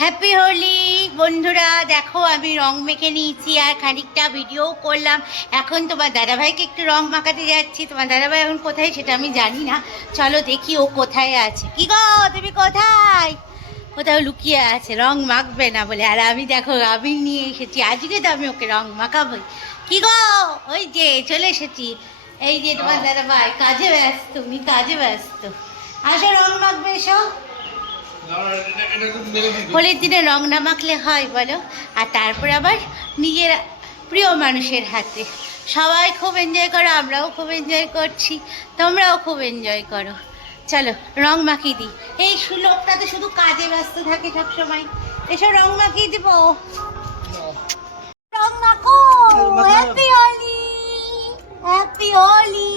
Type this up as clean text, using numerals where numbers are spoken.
Happy Holi বন্ধুরা। দেখো আমি রং মেখে নিয়েছি আর খানিকটা ভিডিও করলাম। এখন তোমার দাদাভাইকে একটু রং মাখাতে যাচ্ছি। তোমার দাদাভাই এখন কোথায় সেটা আমি জানি না। চলো দেখি ও কোথায় আছে। কি গো তুমি কোথায়? কোথাও লুকিয়ে আছে, রং মাখবে না বলে। আর আমি দেখো আমি নিয়ে এসেছি, আজকে তো আমি ওকে রং মাখাবই। কি গো ওই যে চলে এসেছি। এই যে তোমার দাদাভাই কাজে ব্যস্ত, উনি কাজে ব্যস্ত। আসো রং মাখবে, এসো। হোলির দিনে রং না মাখলে হয় বলো? আর তারপর আবার নিজের প্রিয় মানুষের হাতে। সবাই খুব এনজয় করো, আমরাও খুব এনজয় করছি, তোমরাও খুব এনজয় করো। চলো রং মাখিয়ে দিই। এই লোকটা তো শুধু কাজে ব্যস্ত থাকে সবসময়। এসব রং মাখিয়ে দিব। রং মাখো। Happy Holi, happy Holi.